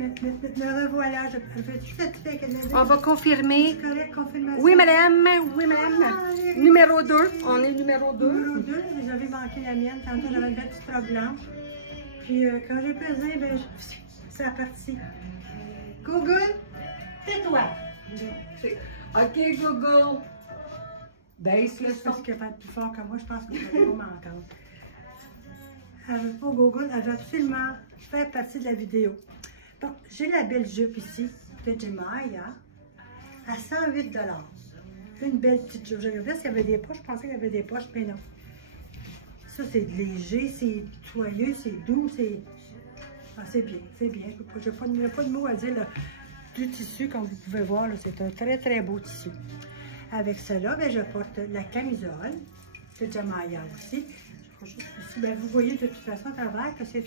Me revoilà. Veux-tu faire On va confirmer. correct, confirmation? Oui, madame. Oui, madame. Ah, Numéro 2. On est numéro 2. Numéro 2, j'avais manqué la mienne. Tantôt, j'avais une belle petite robe blanche. Puis, quand j'ai pesé, ben, c'est parti. Google, C'est toi. OK, Google. Baisse le je son. pense qu'elle va être plus fort que moi. Je pense que je vais pas m'entendre. Pour Google, elle va absolument faire partie de la vidéo. Donc, j'ai la belle jupe ici de Jemaya à 108 $. Une belle petite jupe. Je regardais s'il y avait des poches. Je pensais qu'il y avait des poches, mais non. Ça, c'est léger, c'est soyeux, c'est doux, c'est... Ah, c'est bien, c'est bien. Je n'ai pas de mots à dire. Là. Du tissu, comme vous pouvez voir, c'est un très, très beau tissu. Avec cela, ben, je porte la camisole de Jemaya aussi. Ici, ben, vous voyez de toute façon à travers que c'est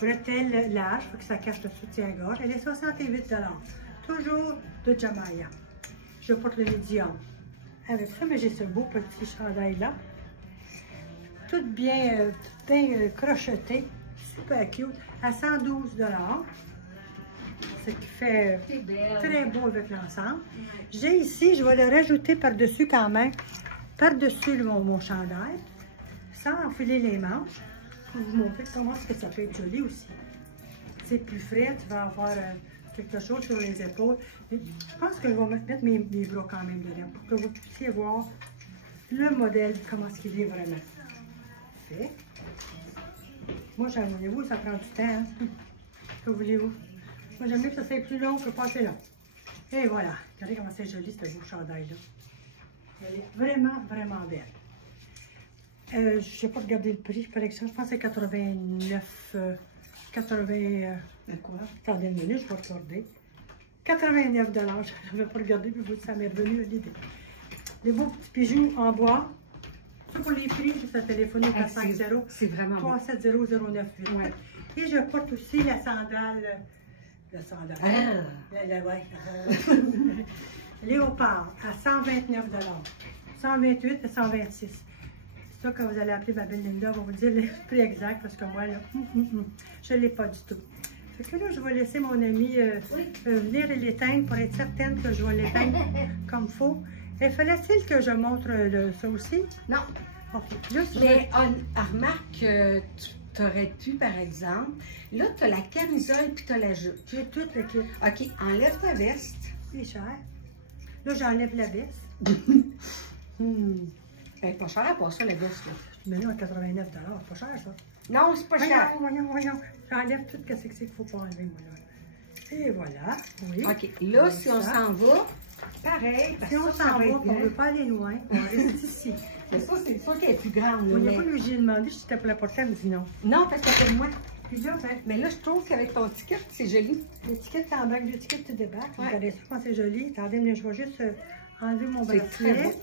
bretelle large pour que ça cache le soutien-gorge. Elle est 68 $. Toujours de Jemaya. Je porte le médium. Avec ça, mais j'ai ce beau petit chandail-là. Tout bien, crocheté. Super cute. À 112 $. Ce qui fait très beau avec l'ensemble. J'ai ici, je vais le rajouter par-dessus quand même. Par-dessus mon chandail. Sans enfiler les manches. Pour vous montrer comment est-ce que ça peut être joli aussi. C'est plus frais, tu vas avoir quelque chose sur les épaules. Je pense que je vais mettre mes bras quand même dedans pour que vous puissiez voir le modèle, comment est-ce qu'il est vraiment. Fait. Moi, voulez-vous, ça prend du temps. Hein? Que voulez-vous? Moi, j'aime mieux que ça soit plus long que pas assez long. Et voilà. Regardez comment c'est joli, ce beau chandail-là. Elle est vraiment, vraiment belle. Je n'ai pas regardé le prix par exemple. Je pense que c'est 89. 80. Quoi? Attendez une minute, je vais regarder. 89 $. Je n'avais pas regardé, puis ça m'est revenu à l'idée. Les beaux petits bijoux en bois. Ça pour les prix, juste à téléphoner à 50. C'est vraiment 370 098. Ouais. Et je porte aussi la sandale. La sandale. Léopard à 129 $. 128 et 126. Ça, quand vous allez appeler ma belle Linda, on va vous dire le prix exact parce que moi, là, je ne l'ai pas du tout. Fait que là, je vais laisser mon ami venir et l'éteindre pour être certaine que je vais l'éteindre comme il faut. Et fallait-il que je montre ça aussi? Non. OK. Juste, mais remarque que tu aurais pu, par exemple, là, tu as la camisole puis tu as la jupe. J'ai tout le kit. OK, enlève ta veste. C'est cher. Là, j'enlève la veste. Ben, pas cher, pas ça, la veste, là. Mais là, 89 $, c'est pas cher, ça. Non, c'est pas cher. Voyons. J'enlève tout ce qu'il ne faut pas enlever, moi, là. Et voilà. Oui. OK, là, si on s'en va, pareil. Si on s'en va, on ne veut pas aller loin, on reste ici. Mais ça, c'est sûr qu'elle est plus grande. On n'a pas lui, j'ai demandé si c'était pour la porter, elle me dit non. Non, parce que pour moi. Puis là, ben, mais là, je trouve qu'avec ton ticket, c'est joli. L'étiquette t'embarque, l'étiquette tu débarques. Ouais. Regardez ça, je pense que c'est joli. Attendez, mais je vais juste enlever mon C'est très beau. bracelet.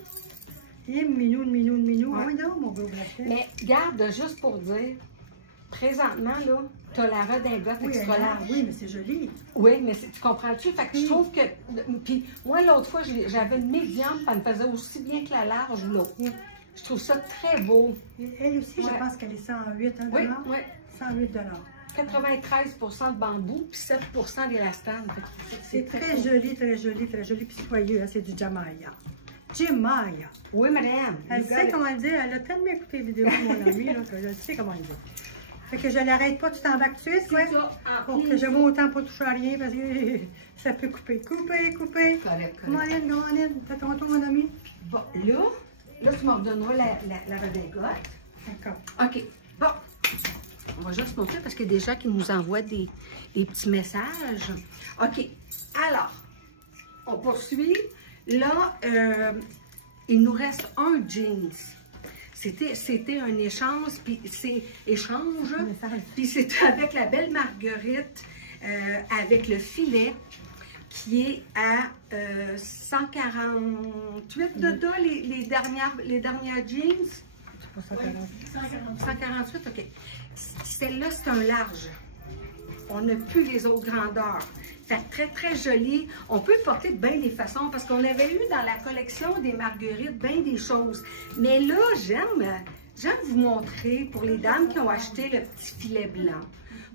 Et minou. Ouais. Ah oui, non, mon beau bracelet. Mais garde, juste pour dire, présentement, là, tu as la redingote extra large. Oui, mais c'est joli. Oui, mais tu comprends-tu? Fait que je trouve que. Puis moi, l'autre fois, j'avais une médium, ça me faisait aussi bien que la large, là. Je trouve ça très beau. Et elle aussi, je pense qu'elle est 108 $. Oui. 108 $. 93 de bambou, puis 7 d'élastane. C'est très joli. Puis soyeux, hein, c'est du Jemaya. Jemaya. Oui, madame. Elle sait comment le dire. Elle a tellement écouté les vidéos de mon ami, là, que je sais comment le dire. Fait que je l'arrête pas, tu t'embarques tout de suite, quoi. Pour que je vois autant pas toucher à rien, parce que ça peut couper. Couper. Correct. Come on in. Fais ton tour, mon ami. Bon, là, tu m'en redonneras la redingote. D'accord. OK. Bon. On va juste montrer parce qu'il y a des gens qui nous envoient des petits messages. OK. Alors, on poursuit. Là, il nous reste un jeans. C'était un échange, puis c'est puis c'est avec la belle Marguerite, avec le filet, qui est à 148 les dernières jeans. 148, OK. Celle-là, c'est un large. On n'a plus les autres grandeurs. C'est très, très joli. On peut le porter de bien des façons parce qu'on avait eu dans la collection des Marguerites bien des choses. Mais là, j'aime vous montrer pour les dames qui ont acheté le petit filet blanc.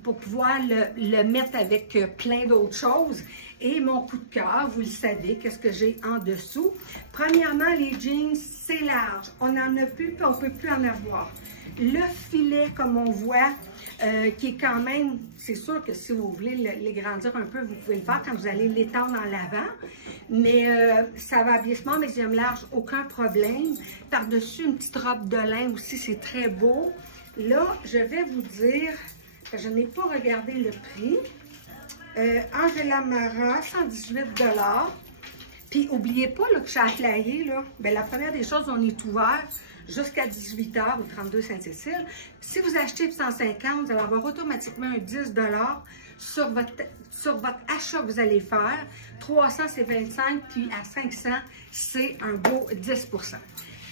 pour pouvoir le mettre avec plein d'autres choses. Et mon coup de cœur, vous le savez, qu'est-ce que j'ai en dessous? Premièrement, les jeans, c'est large. On n'en a plus, puis on ne peut plus en avoir. Le filet, comme on voit, qui est quand même, c'est sûr que si vous voulez les grandir un peu, vous pouvez le faire quand vous allez l'étendre en l'avant. Mais ça va abaissement médium large, aucun problème. Par-dessus, une petite robe de lin aussi, c'est très beau. Là, je vais vous dire que je n'ai pas regardé le prix. Angela Mara, 118 $. Puis, n'oubliez pas là, que chez Atlayer, là, bien, la première des choses, on est ouvert jusqu'à 18 h au 32 Sainte-Cécile. Si vous achetez 150, vous allez avoir automatiquement un 10 $ sur votre achat que vous allez faire. 300, c'est 25, puis à 500, c'est un beau 10 %.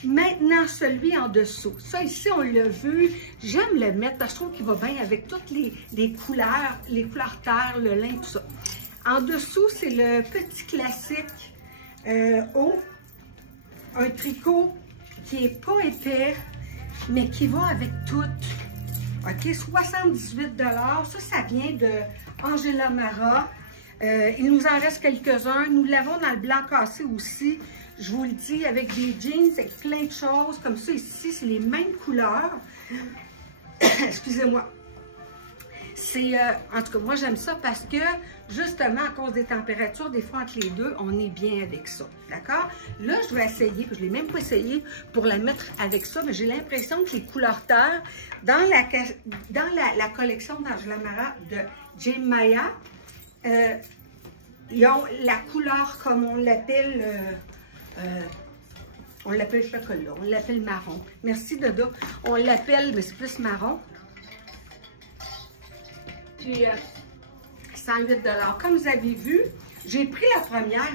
Maintenant, celui en dessous. Ça, ici, on l'a vu. J'aime le mettre parce que je trouve qu'il va bien avec toutes les couleurs terre, le lin, tout ça. En dessous, c'est le petit classique haut. Un tricot qui n'est pas épais, mais qui va avec tout. OK, 78 $. Ça vient de Angela Mara. Il nous en reste quelques-uns. Nous l'avons dans le blanc cassé aussi. Je vous le dis, avec des jeans, avec plein de choses. Comme ça, ici, c'est les mêmes couleurs. Excusez-moi. C'est, en tout cas, moi, j'aime ça parce que, justement, à cause des températures, des fois, entre les deux, on est bien avec ça. D'accord? Là, je vais essayer, puis je ne l'ai même pas essayé pour la mettre avec ça, mais j'ai l'impression que les couleurs terre, dans la collection d'Angela Mara de Jane Maya, ils ont la couleur, comme on l'appelle, chocolat, on l'appelle marron. Merci, Dodo. On l'appelle, mais c'est plus marron. Puis, 108 $. Comme vous avez vu, j'ai pris la première.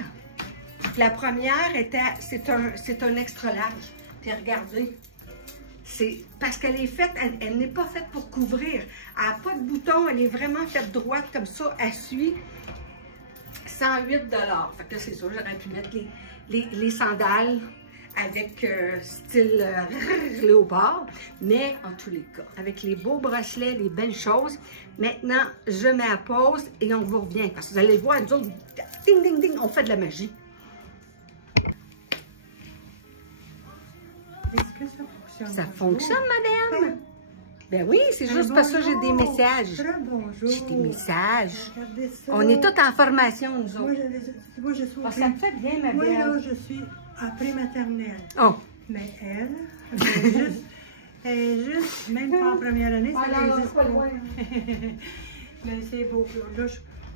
La première c'est un extra large. Puis regardez, c'est parce qu'elle est faite, elle n'est pas faite pour couvrir. Elle n'a pas de bouton, elle est vraiment faite droite comme ça, elle suit. 108 $. Fait que c'est sûr, j'aurais pu mettre les sandales avec style léopard, mais en tous les cas, avec les beaux bracelets, les belles choses. Maintenant, je mets à pause et on vous revient. Parce que vous allez voir, nous autres, ding, ding, ding, on fait de la magie. Est-ce que ça fonctionne? Ça fonctionne, madame? Ben oui, c'est juste parce que j'ai des messages. Bonjour. J'ai des messages. Regardez ça. On est tous en formation, nous autres. Moi, je suis ça me fait bien, ma belle. Moi, là, je suis après maternelle. Oh. Mais elle est juste, même pas en première année, ça n'existe pas. Mais c'est beau. Là,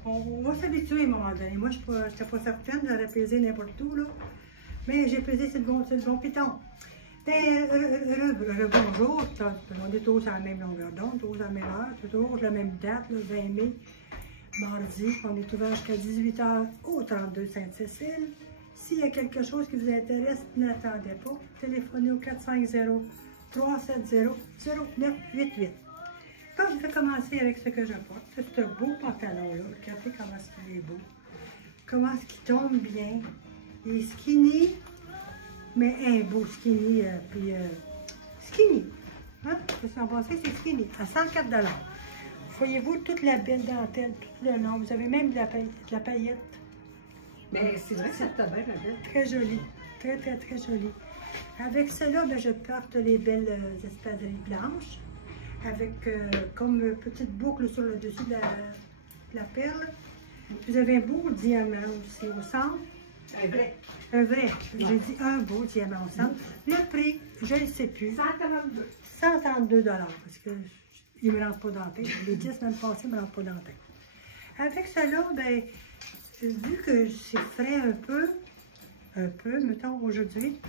on va s'habituer à un moment donné. Moi, je n'étais pas certaine, j'aurais pesé n'importe où, là. Mais j'ai pesé sur le bon piton. Ben, bonjour, on est tous à la même longueur d'onde, tous à la même heure, toujours la même date, le 20 mai, mardi. On est ouvert jusqu'à 18 h au 32 Sainte-Cécile. S'il y a quelque chose qui vous intéresse, n'attendez pas. Téléphonez au 450-370-0988. Donc, je vais commencer avec ce que je porte. C'est ce beau pantalon-là. Regardez comment il est beau. Comment est-ce qu'il tombe bien. Il est skinny, mais un beau skinny. Skinny. Hein? Qu'est-ce qu'on pense? C'est skinny. À 104 $. Voyez-vous toute la belle dentelle tout le long. Vous avez même de la paillette. Mais c'est vrai que ça te bien, ma belle. Très joli. Très, très, très joli. Avec cela, je porte les belles espadrilles blanches. Avec comme petite boucle sur le dessus de la perle. Vous avez un beau diamant aussi au centre. Un vrai. Un vrai. J'ai dit un beau diamant au centre. Le prix, je ne sais plus. 132. 132 $. Parce que il ne me rentre pas dans la tête. Les 10 semaines passées ne me rentrent pas dans la tête. Avec cela, ben, vu que c'est frais un peu, mettons, aujourd'hui,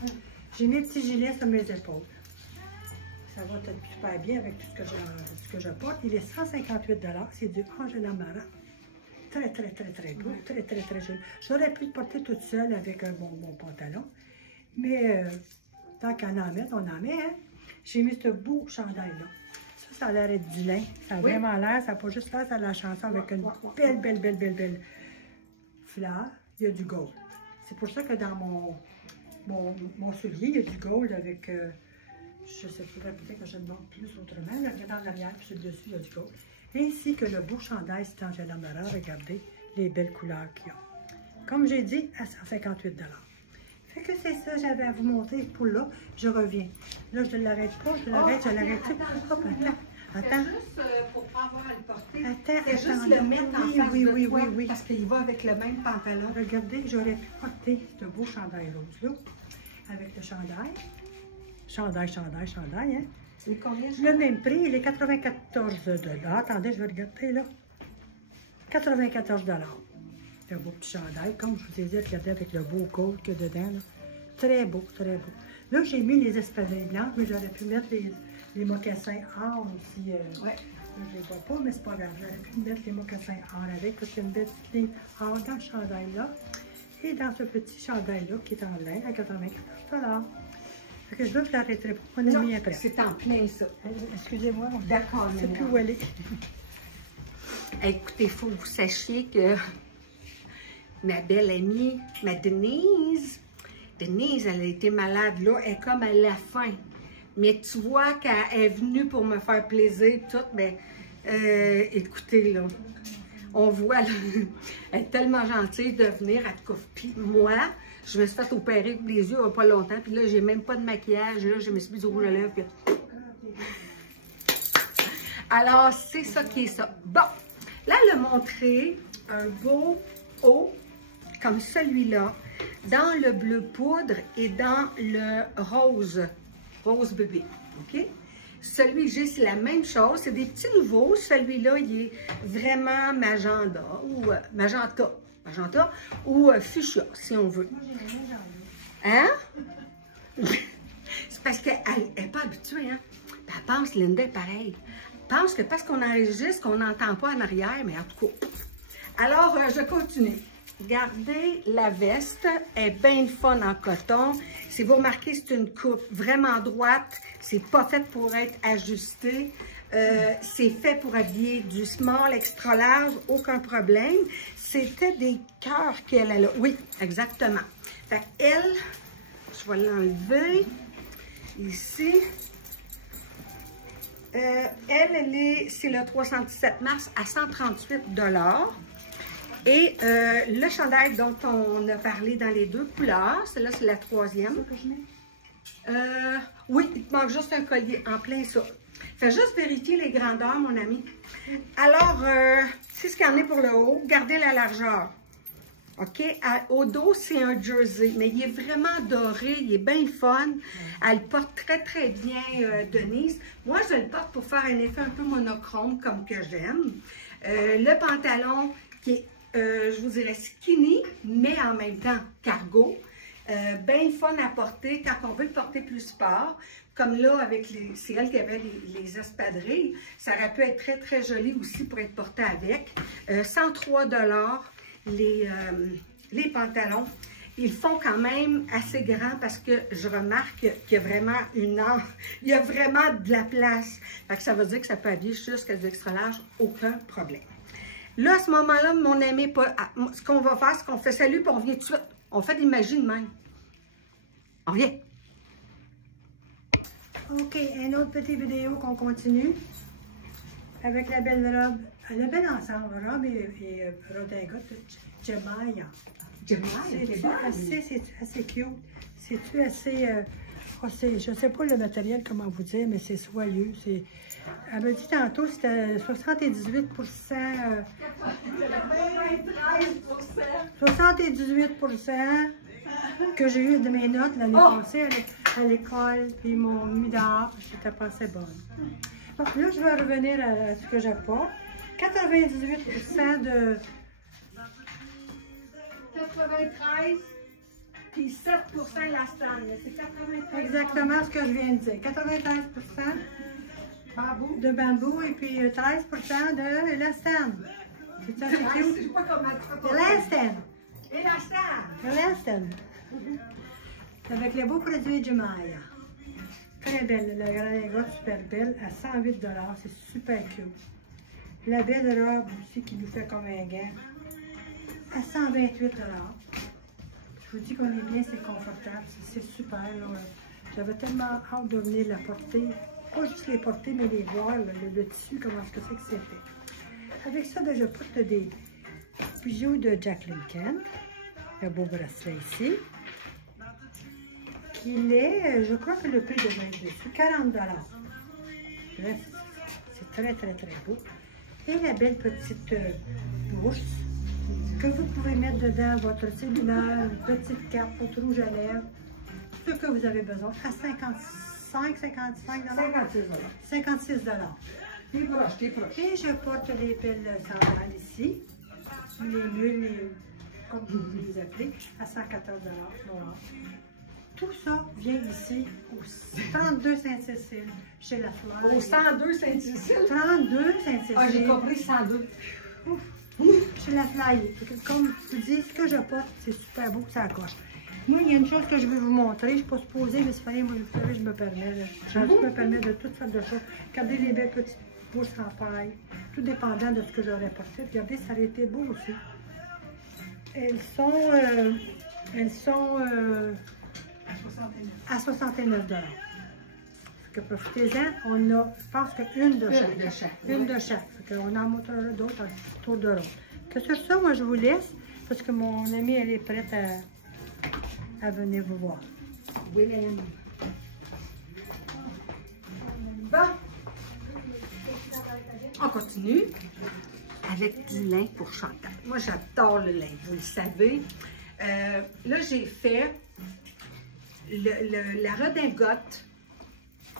j'ai mes petits gilets sur mes épaules. Ça va être super bien avec tout ce que je porte. Il est 158 $. C'est du Angela Mara. Très, très, très, très beau. Très, très, très joli. J'aurais pu le porter toute seule avec un bon pantalon. Mais tant qu'on en met, on en met. Hein? J'ai mis ce beau chandail-là. Ça a l'air d'être du lin. Ça a vraiment l'air. Ça n'a pas juste l'air, ça a la chanson avec une belle fleur. Il y a du gold. C'est pour ça que dans mon soulier, il y a du gold avec... je sais pas, peut-être que je le montre plus autrement. Regardez en arrière, puis sur le dessus, il y a du gold. ainsi que le beau chandail Stangela Mara. Regardez les belles couleurs qu'il y a. Comme j'ai dit, à 158 $. Fait que c'est ça, j'avais à vous montrer pour là. Je reviens. Là, je ne l'arrête pas, je l'arrête. Hop, attends. Juste pour pas avoir à le porter. Attends, c'est juste le mettre en face de toi, parce qu'il va avec le même pantalon. Regardez, j'aurais pu porter ce beau chandail rose-là avec le chandail. Chandail, hein? C'est combien? Le même prix, il est 94 $. Attendez, je vais regarder là. 94 $. C'est un beau petit chandail, comme je vous ai dit, regardez avec le beau col qu'il y a dedans. Là. Très beau, très beau. Là, j'ai mis les espadrilles blanches, mais j'aurais pu mettre les mocassins or aussi. Ouais. Là, je ne les vois pas, mais c'est pas grave. J'aurais pu mettre les mocassins or avec, parce qu'il y a une belle petite ligne or dans le chandail-là. Et dans ce petit chandail-là, qui est en lin, à 94 $. Fait que je ne l'arrêterai pas. Mon ami est prêt. C'est en plein, ça. Excusez-moi. D'accord, je ne sais plus où aller. Écoutez, il faut que vous sachiez que ma belle amie, ma Denise, elle a été malade, là, elle est comme à la fin. Mais tu vois qu'elle est venue pour me faire plaisir, tout, mais écoutez, là, on voit, là, elle est tellement gentille de venir, elle te coiffe. Puis moi, je me suis fait opérer les yeux il n'y a pas longtemps, puis là, j'ai même pas de maquillage, là, je me suis mis du rouge à lèvres, puis... Alors, c'est ça qui est ça. Bon, là, elle a montré un beau haut, comme celui-là, dans le bleu poudre et dans le rose bébé, OK? Celui que j'ai, c'est la même chose, c'est des petits nouveaux. Celui-là, il est vraiment magenta ou fuchsia, si on veut. Hein? C'est parce qu'elle n'est pas habituée, hein? Elle pense, Linda, pareil. Elle pense que parce qu'on enregistre, qu'on n'entend pas en arrière, mais en tout cas. Alors, je continue. Regardez la veste, elle est bien fun en coton. Si vous remarquez, c'est une coupe vraiment droite. C'est pas fait pour être ajusté. C'est fait pour habiller du small extra large, aucun problème. C'était des cœurs qu'elle a là. Oui, exactement. Fait qu'elle, je vais l'enlever ici. C'est le 317 mars à 138 $. Et le chandail dont on a parlé dans les deux couleurs, celle-là, c'est la troisième. Oui, il te manque juste un collier en plein ça. Fais juste vérifier les grandeurs, mon ami. Alors, c'est ce qu'il y en a pour le haut. Gardez la largeur. OK? Au dos, c'est un jersey, mais il est vraiment doré, il est bien fun. Elle porte très, très bien Denise. Moi, je le porte pour faire un effet un peu monochrome, comme que j'aime. Le pantalon qui est, je vous dirais, skinny, mais en même temps cargo. Bien fun à porter quand on veut le porter plus sport. Comme là, avec c'est elle qui avait les espadrilles. Ça aurait pu être très, très joli aussi pour être porté avec. 103 $ les pantalons. Ils font quand même assez grand parce que je remarque qu'il y a vraiment il y a vraiment de la place. Fait que ça veut dire que ça peut habiller jusqu'à du extra large, aucun problème. Là, à ce moment-là, mon ami, ce qu'on va faire, c'est qu'on fait salut puis on vient tout de suite. On fait des magies de même. On vient. OK, une autre petite vidéo qu'on continue avec la belle robe, le bel ensemble, robe et redingote de Jemaya. C'est assez cute. C'est-tu assez... je ne sais pas le matériel, comment vous dire, mais c'est soyeux. Elle m'a dit tantôt, c'était 78 78% que j'ai eu de mes notes l'année passée à l'école, puis mon nuit dehors, j'étais pas assez bonne. Donc là, je vais revenir à ce que j'apporte. 98% de... 93, puis 7% élastan. C'est 93%. Exactement ce que je viens de dire. 93% de bambou et puis 13% de élastan. C'est ça, c'est cute. Je sais pas comment tu Élastan. Élastan. Avec les beaux produits du Maya. Très belle, la redingote super belle, à 108 $, c'est super cute. La belle robe aussi qui nous fait comme un gant, à 128 $. Je vous dis qu'on est bien, c'est confortable, c'est super. J'avais tellement hâte de venir la porter. Pas juste les porter, mais les voir, le tissu, comment est-ce que c'est que c'était. Avec ça, ben, je porte des bijoux de Jacqueline Kent. Un beau bracelet ici. Il est, je crois que le prix devrait être dessus, 40 $. C'est très, très, très beau. Et la belle petite bourse que vous pouvez mettre dedans votre cellulaire, une petite carte, votre rouge à lèvres, ce que vous avez besoin, à 55, 55 $. 56 $. T'es proche, t'es proche. Et je porte les belles sandales ici, les mules, comme vous les appelez, à 114 $. Voilà. Tout ça vient ici au 32 Sainte-Cécile, chez La Fleur. Au 102 Sainte-Cécile? 32 Sainte-Cécile. Ah, j'ai compris 102. Chez La Fleur. Comme je vous dis, ce que je porte, c'est super beau, ça accroche. Moi, il y a une chose que je veux vous montrer. Je ne suis pas supposée, mais c'est fallait, moi, vous savez, je me permets. Je me permets de toutes sortes de choses. Regardez les belles petites bourses en paille, tout dépendant de ce que j'aurais porté. Regardez, ça aurait été beau aussi. Elles sont à 69 $. Que profitez-en, on a, je pense qu'une de chaque. Une de chaque. On en montrera d'autres autour de l'autre. Que sur ça, moi, je vous laisse, parce que mon amie, elle est prête à venir vous voir. Oui, Mélanie. Bon. On continue avec du lin pour Chantal. Moi, j'adore le lin, vous le savez. Là, j'ai fait la redingote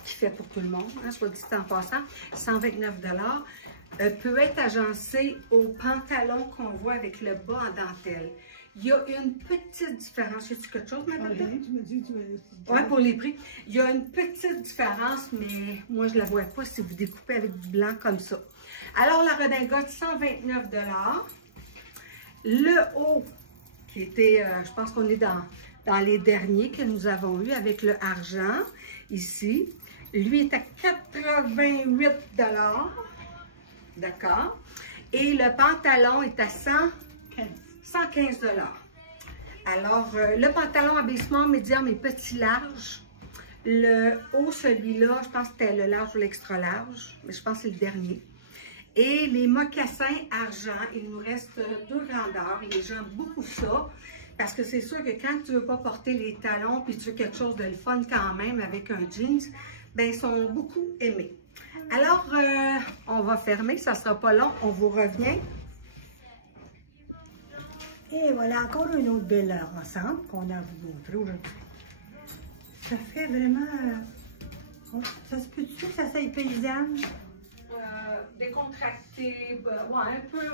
qui fait pour tout le monde, hein, soit dit en passant, 129 $, peut être agencée au pantalon qu'on voit avec le bas en dentelle. Il y a une petite différence. Y a-t-il quelque chose, ma tante? Oui, pour les prix. Il y a une petite différence, mais moi, je ne la vois pas si vous découpez avec du blanc comme ça. Alors, la redingote, 129 $. Le haut, qui était, je pense qu'on est dans les derniers que nous avons eu avec le argent, ici. Lui est à 88 $. D'accord? Et le pantalon est à 115 $. Alors, le pantalon abaissement médium et petit large. Le haut, celui-là, je pense que c'était le large ou l'extra large, mais je pense que c'est le dernier. Et les mocassins argent, il nous reste 2 grandeurs et les gens aiment beaucoup ça. Parce que c'est sûr que quand tu ne veux pas porter les talons puis tu veux quelque chose de le fun quand même avec un jeans, ben ils sont beaucoup aimés. Alors, on va fermer, ça ne sera pas long, on vous revient. Et voilà, encore une autre belle ensemble qu'on a à vous montrer aujourd'hui. Ça fait vraiment... ça se peut-tu que ça soit paysanne? Décontractée, ouais, un peu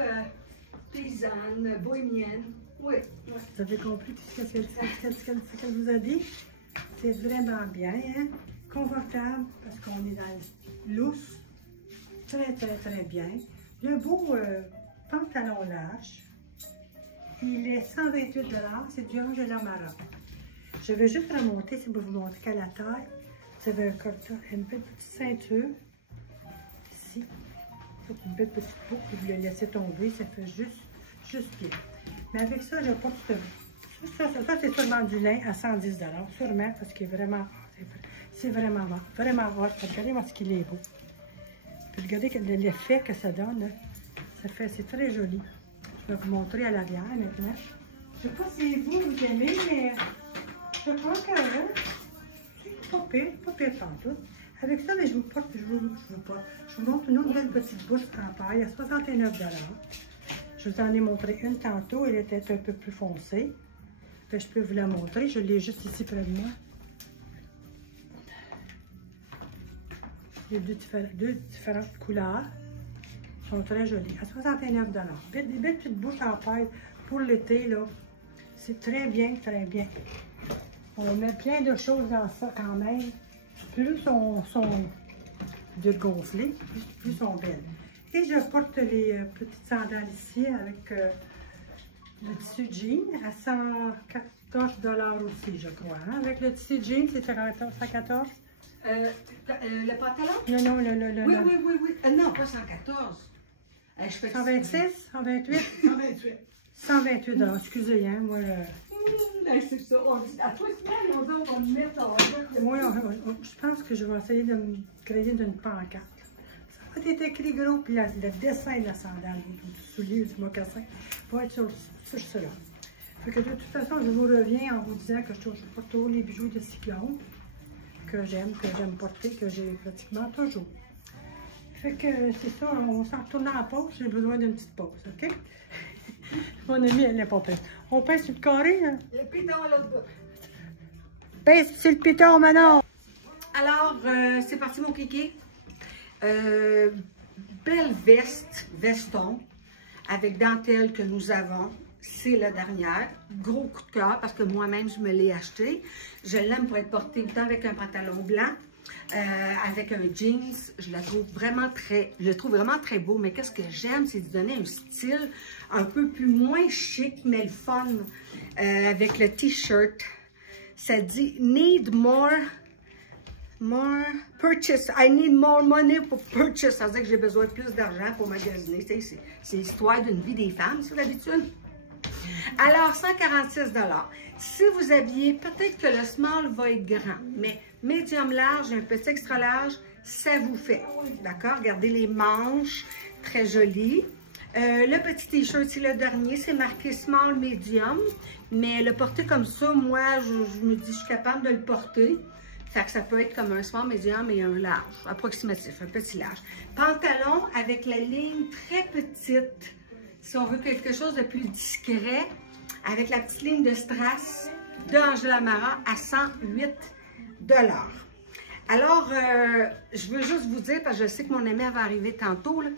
paysanne, bohémienne. Oui. Vous avez compris tout ce qu'elle vous a dit? C'est vraiment bien, hein? Confortable, parce qu'on est dans le lousse. Très, très, très bien. Le beau pantalon large. Il est 128 $. C'est du Angela Maroc. Je vais juste remonter, si vous montrer qu'à la taille, vous avez une petite ceinture. Ici. Une belle petite boucle, vous le laissez tomber, ça fait juste bien. Mais avec ça, je porte ça c'est sûrement du lin à 110 $, sûrement, parce qu'il est vraiment, c'est vraiment hot. Regardez-moi ce qu'il est beau. Puis regardez l'effet que ça donne, là. C'est très joli. Je vais vous montrer à l'arrière maintenant. Je ne sais pas si vous aimez, mais je crois que c'est pas pire tantôt. Avec ça, mais je vous montre une autre belle petite bourse en paille à 69 $. Je vous en ai montré une tantôt, elle était un peu plus foncée. Puis je peux vous la montrer, je l'ai juste ici près de moi. Il y a deux différentes couleurs. Elles sont très jolies. À 69 $. Des belles petites bouches en paille pour l'été, là. C'est très bien, très bien. On met plein de choses dans ça quand même. Plus sont dégonflées, plus sont belles. Et je porte les petites sandales ici avec le tissu jean à 114 $ aussi, je crois. Hein? Avec le tissu jean, c'est 114? Le pantalon? Non, oui. Non, pas 114. Je fais 126? 128? 128. 128 $, excusez, hein, moi... c'est ça, à toi, on va me mettre en... Moi, je pense que je vais essayer de me créer d'une pancarte. Ça tout est écrit gros, puis le dessin de la sandale, du soulier ou du mocassin, va être sur cela. Fait que de toute façon, je vous reviens en vous disant que je porte toujours les bijoux de Cyclone, que j'aime porter, que j'ai pratiquement toujours. Fait que c'est ça, on s'en retourne en pause, j'ai besoin d'une petite pause, OK? Mon amie, elle est pas prête. On pèse sur le carré, hein? Le piton à l'autre bout. Pèse sur le piton, Manon! Alors, c'est parti mon kiki. Belle veston, avec dentelle que nous avons. C'est la dernière. Gros coup de cœur parce que moi-même, je me l'ai acheté. Je l'aime pour être portée autant avec un pantalon blanc, avec un jeans. Je le trouve vraiment très beau. Mais qu'est-ce que j'aime, c'est de donner un style un peu plus moins chic, mais le fun, avec le t-shirt. Ça dit « Need more purchase. I need more money for purchase. » Ça veut dire que j'ai besoin de plus d'argent pour magasiner. C'est l'histoire d'une vie des femmes, c'est d'habitude. Alors, 146 $. Si vous habillez, peut-être que le small va être grand, mais médium large, un petit extra large, ça vous fait. D'accord? Regardez les manches, très jolies. Le petit t-shirt, c'est le dernier, c'est marqué small, medium, mais le porter comme ça, moi, je me dis, je suis capable de le porter. Fait que ça peut être comme un small, medium et un large, approximatif, un petit large. Pantalon avec la ligne très petite, si on veut quelque chose de plus discret, avec la petite ligne de strass d'Angela Mara à 108 $. Alors, je veux juste vous dire, parce que je sais que mon ami va arriver tantôt, là,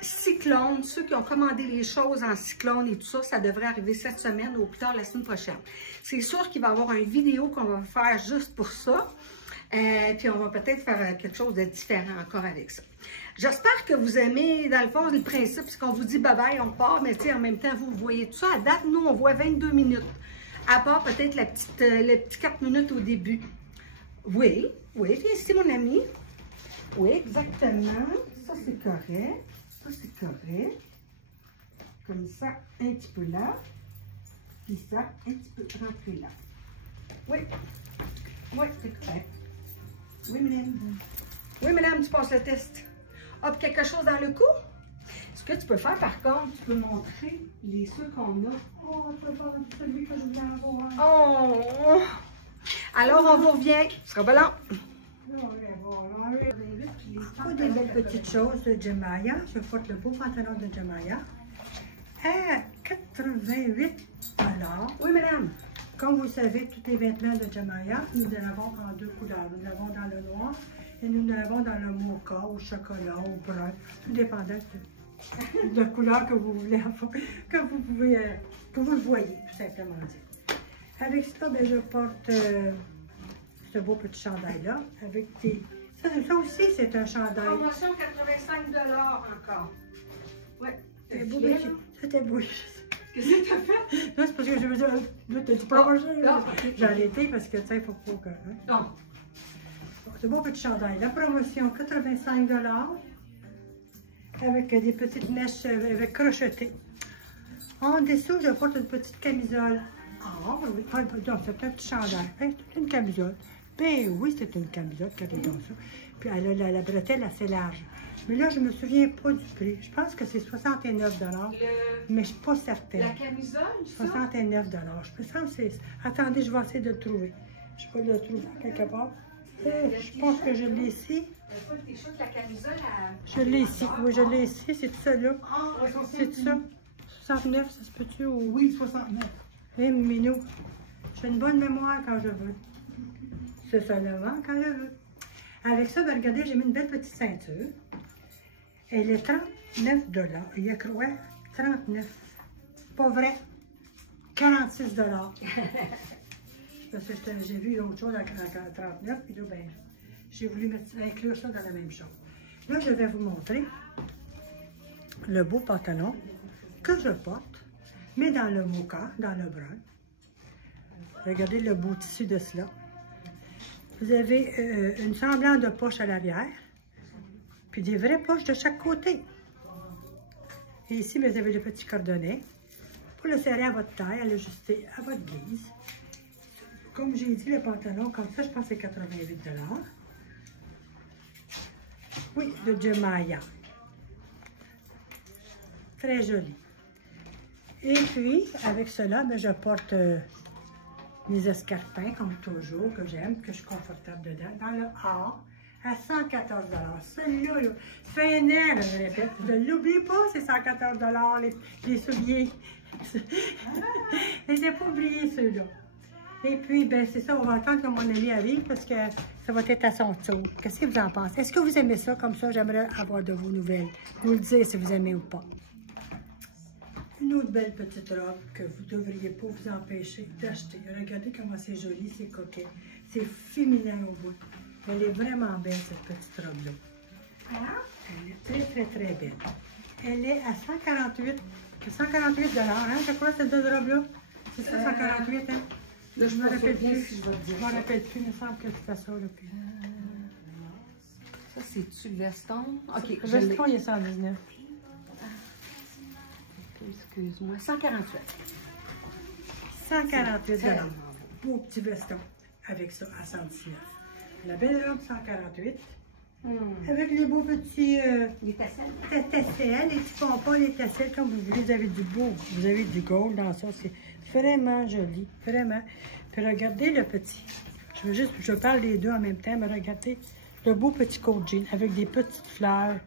Cyclone, ceux qui ont commandé les choses en Cyclone et tout ça, ça devrait arriver cette semaine ou plus tard la semaine prochaine. C'est sûr qu'il va y avoir une vidéo qu'on va faire juste pour ça. Puis on va peut-être faire quelque chose de différent encore avec ça. J'espère que vous aimez, dans le fond, le principe, c'est qu'on vous dit bye-bye, on part, mais en même temps, vous voyez tout ça. À date, nous, on voit 22 minutes. À part peut-être le petit 4 minutes au début. Oui, c'est mon ami. Oui, exactement. Ça, c'est correct. Ça, c'est correct. Comme ça, un petit peu là. Puis ça, un petit peu rentré là. Oui, c'est correct. Oui, madame. Oui, madame, tu passes le test. Hop, quelque chose dans le cou? Ce que tu peux faire, par contre, tu peux montrer les ceux qu'on a. Oh, je peux pas celui que je voulais avoir. Oh! Alors, on vous revient. Ce sera pas long. Pas des belles petites choses de Jemaya. Je porte le beau pantalon de Jemaya à 88 $. Oui, madame. Comme vous le savez, tous les vêtements de Jemaya, nous en avons en deux couleurs. Nous l'avons dans le noir et nous l'avons dans le mocha, au chocolat, au brun, tout dépendant de la couleur que vous voulez avoir, que vous le voyez, tout simplement dit. Avec ça, ben, je porte ce beau petit chandail-là, avec des... Ça aussi, c'est un chandail. Promotion 85 $ encore. Oui. C'était beau. C'était beau. Qu'est-ce que tu as fait? Non, c'est parce que je veux dire, tu dis pas J'en étais parce que, tu sais, il faut pas que... Hein? Non. C'est beau petit chandail. La promotion, 85 $, avec des petites mèches avec crochetées. En dessous, je porte une petite camisole. Ah, oui. Ah, non, c'est un petit chandail. Hein, c'est une camisole. Ben oui, c'est une camisole, regardez donc ça. Puis elle a la bretelle assez large. Mais là, je ne me souviens pas du prix. Je pense que c'est 69 $, mais je ne suis pas certaine. La camisole, 69 $. Je me sens que c'est... Attendez, je vais essayer de le trouver. Je peux le trouver quelque part. Je pense que je l'ai ici. La camisole Je l'ai ici. Oui, je l'ai ici. C'est tout ça là. C'est ça. 69, ça se peut-tu? Oui, 69. Eh, Minou, j'ai une bonne mémoire quand je veux. C'est seulement quand je veux. Avec ça, ben, regardez, j'ai mis une belle petite ceinture. Elle est 39 $. Il y a quoi? 39. Pas vrai. 46 $. Parce que j'ai vu autre chose à 39, puis là, ben, j'ai voulu inclure ça dans la même chose. Là, je vais vous montrer le beau pantalon que je porte, mais dans le mocha, dans le brun. Regardez le beau tissu de cela. Vous avez une semblante de poche à l'arrière, puis des vraies poches de chaque côté. Et ici, vous avez le petit cordonnet pour le serrer à votre taille, à l'ajuster à votre guise. Comme j'ai dit, le pantalon, comme ça, je pense que c'est 88 $. Oui, de Jemaya. Très joli. Et puis, avec cela, ben, je porte mes escarpins, comme toujours, que j'aime, que je suis confortable dedans, dans le or, à 114 $. Celui-là, là, ça fait un an, là, je répète. Je ne l'oublie pas, c'est 114 $, les souliers. Je n'ai pas oublié ceux-là. Et puis, ben c'est ça, on va attendre que mon ami arrive parce que ça va être à son tour. Qu'est-ce que vous en pensez? Est-ce que vous aimez ça comme ça? J'aimerais avoir de vos nouvelles. Vous le dire si vous aimez ou pas. Une autre belle petite robe que vous ne devriez pas vous empêcher d'acheter. Regardez comment c'est joli, c'est coquet. C'est féminin au bout. Elle est vraiment belle, cette petite robe-là. Elle est très, très, très belle. Elle est à 148 $, hein? Je crois, cette robe-là. C'est ça, 148, hein? Là, je me rappelle plus. Je me rappelle plus, il me semble que c'était ça, là. Ça, c'est-tu le veston? OK, le veston, il est 119. Excuse-moi, 148. 148 $. Beau petit veston avec ça à 119. La belle robe 148. Avec les beaux petits les tasselles. Tasselles, les petits pompons, les tasselles comme vous voulez. Vous avez du beau, vous avez du gold dans ça. C'est vraiment joli, vraiment. Puis regardez le petit. Je parle des deux en même temps, mais regardez le beau petit coat jean avec des petites fleurs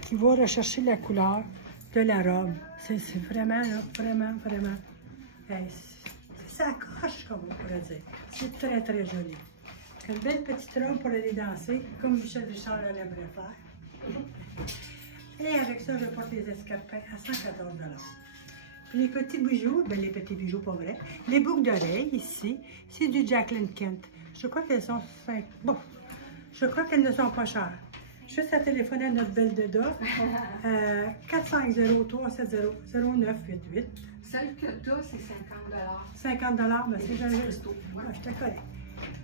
qui vont rechercher la couleur de la robe. C'est vraiment, là, vraiment, vraiment. Ça accroche, comme on pourrait dire. C'est très, très joli. Une belle petite robe pour aller danser, comme Michel Richard l'aimerait faire. Et avec ça, je porte les escarpins à 114 $. Puis les petits bijoux, ben les petits bijoux pas vrai. Les boucles d'oreilles, ici, c'est du Jacqueline Kent. Je crois qu'elles sont 5. Bon, je crois qu'elles ne sont pas chères. Juste à téléphoner à notre belle Deda. 450-370-0988. Celle que tu as, c'est 50 $. 50 $, ben c'est juste. Je te connais.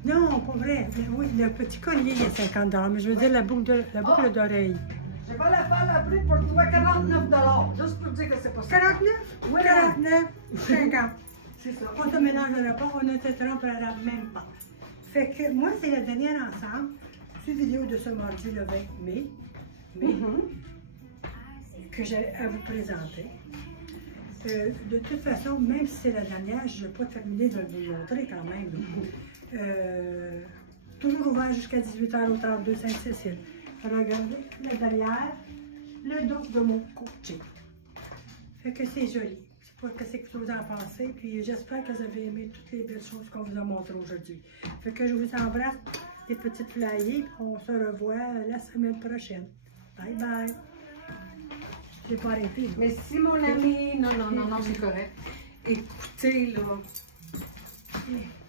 Non, pas vrai. Mais oui, le petit collier il est 50 $, mais je veux dire la boucle d'oreille. Je vais la faire la prix pour toi 49 $. Juste pour dire que c'est pas ça. 49? Oui. 49, 50. C'est ça. On ne se mélangera pas, on ne se trompe à la même part. Fait que moi, c'est le dernier ensemble. C'est une vidéo de ce mardi, le 20 mai. Que j'ai à vous présenter. De toute façon, même si c'est la dernière, je ne vais pas terminer de vous montrer quand même. Toujours ouvert jusqu'à 18 h au 32 Sainte-Cécile. Regardez le derrière, le dos de mon coaching. Fait que c'est joli. Je ne sais pas ce que vous en pensez. Puis j'espère que vous avez aimé toutes les belles choses qu'on vous a montrées aujourd'hui. Fait que je vous embrasse, les petites flyers. On se revoit la semaine prochaine. Bye bye. Je n'ai pas arrêté. Merci, mon ami. Non, c'est correct. Écoutez, là,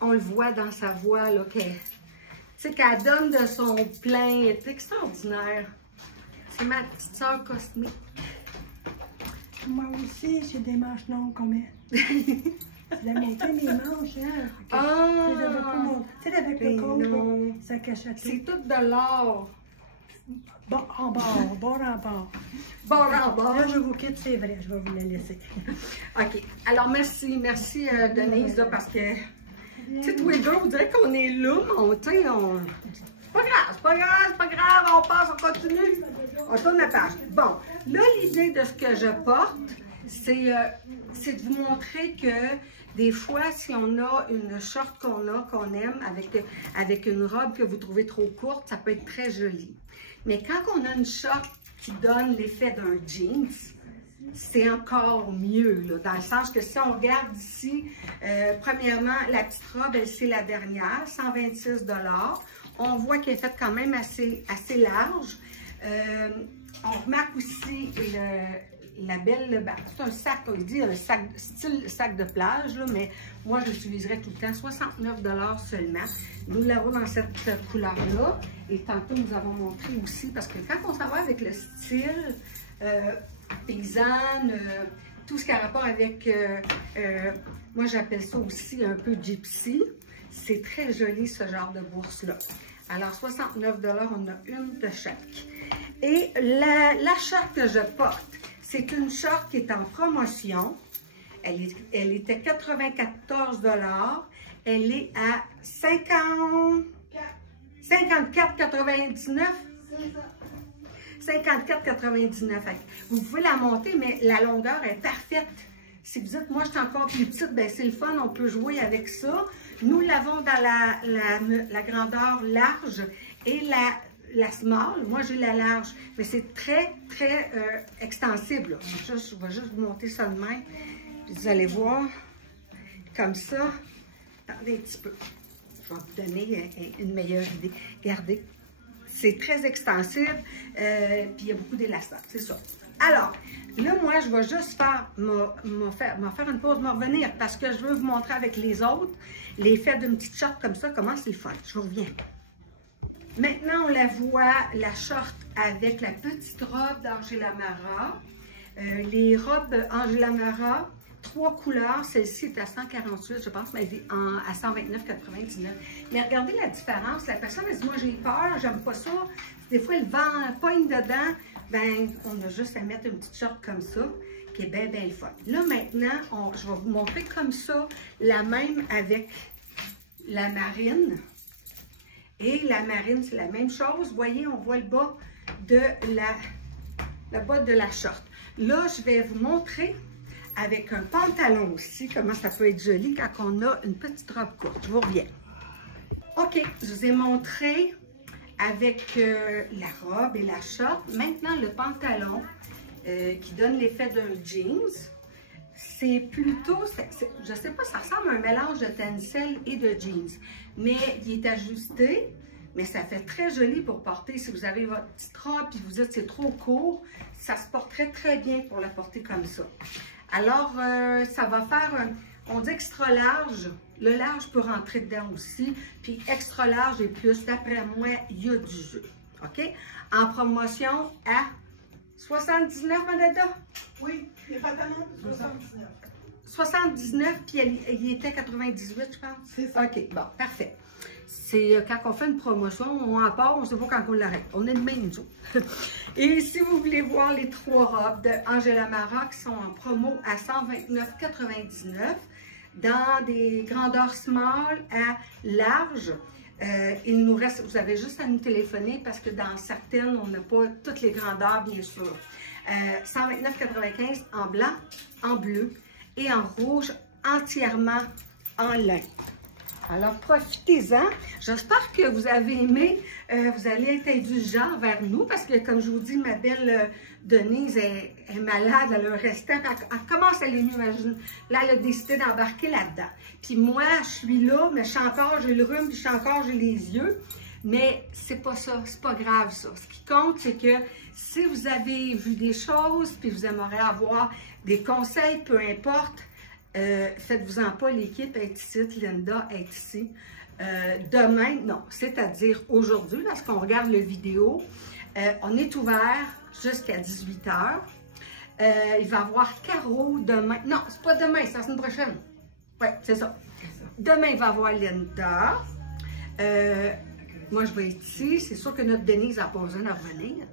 on le voit dans sa voix, là, qu'elle donne de son plein. Elle est extraordinaire. C'est ma petite sœur cosmique. Moi aussi, j'ai des manches longues comme elle. J'ai montré mes manches, hein. Tu sais, avec le col, ça cache à tout. C'est tout de l'or. Bon, en bord, bord en bord. Bord en bord. Là, je vous quitte, c'est vrai, je vais vous la laisser. OK. Alors, merci Denise, là, parce que, tu sais, tous les deux, on dirait qu'on est là, mais tu sais, c'est pas grave, on passe, on continue. On tourne la page. Bon, là, l'idée de ce que je porte, c'est de vous montrer que des fois, si on a une short qu'on aime, avec une robe que vous trouvez trop courte, ça peut être très joli. Mais quand on a une short qui donne l'effet d'un jeans, c'est encore mieux, là, dans le sens que si on regarde ici, premièrement, la petite robe, c'est la dernière, 126 $. On voit qu'elle est faite quand même assez large. On remarque aussi la belle, c'est un sac, on dit, un sac, style sac de plage, là, mais moi, je l'utiliserais tout le temps, 69 $ seulement. Nous l'avons dans cette couleur-là. Et tantôt, nous avons montré aussi, parce que quand on s'en va avec le style paysanne, tout ce qui a rapport avec, moi, j'appelle ça aussi un peu gypsy. C'est très joli, ce genre de bourse-là. Alors, 69 $, on a une de chaque. Et la short que je porte, c'est une short qui est en promotion. Elle était 94 $. Elle est à 54,99 $. 54,99. Vous pouvez la monter, mais la longueur est parfaite. Si vous dites, moi, je suis encore plus petite, ben c'est le fun, on peut jouer avec ça. Nous l'avons dans la grandeur large et la small. Moi, j'ai la large, mais c'est très, très extensible. Je vais juste vous monter ça de même. Puis vous allez voir, comme ça. Attendez un petit peu. Je vais vous donner une meilleure idée. Regardez, c'est très extensible, puis il y a beaucoup d'élastique, c'est ça. Alors, là, moi, je vais juste faire une pause, me revenir, parce que je veux vous montrer avec les autres l'effet d'une petite short comme ça, comment c'est le fun. Je reviens. Maintenant, on la voit, la short avec la petite robe d'Angela Mara. Les robes Angela Mara, 3 couleurs, celle-ci est à 148, je pense, mais elle est à 129,99. Mais regardez la différence. La personne, elle dit, moi, j'ai peur, j'aime pas ça. Des fois, le vent pogne dedans. Ben, on a juste à mettre une petite short comme ça, qui est bien, bien le fun. Là, maintenant, je vais vous montrer comme ça, la même avec la marine. Et la marine, c'est la même chose. Vous voyez, on voit le bas de la short. Là, je vais vous montrer avec un pantalon aussi, comment ça peut être joli quand on a une petite robe courte. Je vous reviens. OK, je vous ai montré avec la robe et la short. Maintenant, le pantalon qui donne l'effet d'un jeans. C'est plutôt, je ne sais pas, ça ressemble à un mélange de tencel et de jeans. Mais il est ajusté, mais ça fait très joli pour porter. Si vous avez votre petite robe et vous dites c'est trop court, ça se porterait très bien pour la porter comme ça. Alors, ça va faire, on dit extra large. Le large peut rentrer dedans aussi. Puis extra large et plus, d'après moi, il y a du jeu. OK? En promotion à 79, Madada? Oui, les pantalons, 79. 79, puis il était 98, je pense. C'est ça. OK, bon, parfait. C'est quand on fait une promotion, on en part, on ne sait pas quand on l'arrête. On est de même, nous. Et si vous voulez voir les 3 robes de Angela Mara qui sont en promo à 129,99 dans des grandeurs small à large, il nous reste, vous avez juste à nous téléphoner parce que dans certaines, on n'a pas toutes les grandeurs, bien sûr. 129,95 en blanc, en bleu et en rouge, entièrement en lin. Alors, profitez-en. J'espère que vous avez aimé. Vous allez être indulgents vers nous parce que, comme je vous dis, ma belle Denise est malade. Elle a un restant. Elle commence à l'imaginer. Là, elle a décidé d'embarquer là-dedans. Puis moi, je suis là, mais je suis encore, j'ai le rhume, puis je suis encore, j'ai les yeux. Mais c'est pas ça, c'est pas grave ça. Ce qui compte, c'est que si vous avez vu des choses, puis vous aimeriez avoir des conseils, peu importe, faites-vous-en pas, l'équipe est ici, Linda est ici. Demain, non, c'est-à-dire aujourd'hui, lorsqu'on regarde la vidéo, on est ouvert jusqu'à 18 h. Il va y avoir Caro demain. Non, c'est pas demain, c'est la semaine prochaine. Oui, c'est ça. Demain, il va y avoir Linda. Moi, je vais être ici. C'est sûr que notre Denise n'a pas besoin de revenir.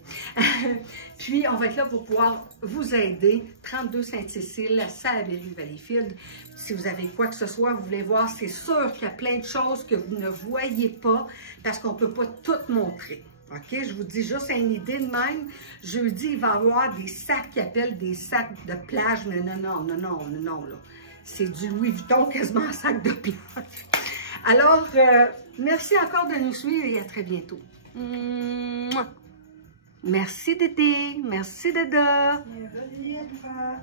Puis, on va être là pour pouvoir vous aider. 32 Sainte-Cécile, Salaberry-Valleyfield. Si vous avez quoi que ce soit, vous voulez voir, c'est sûr qu'il y a plein de choses que vous ne voyez pas parce qu'on ne peut pas tout montrer. OK? Je vous dis juste une idée de même. Jeudi, il va y avoir des sacs qui appellent des sacs de plage. Mais non, là. C'est du Louis Vuitton, quasiment un sac de plage. Alors, merci encore de nous suivre et à très bientôt. Mouah. Merci Dédé, merci Dada. Bienvenue à toi.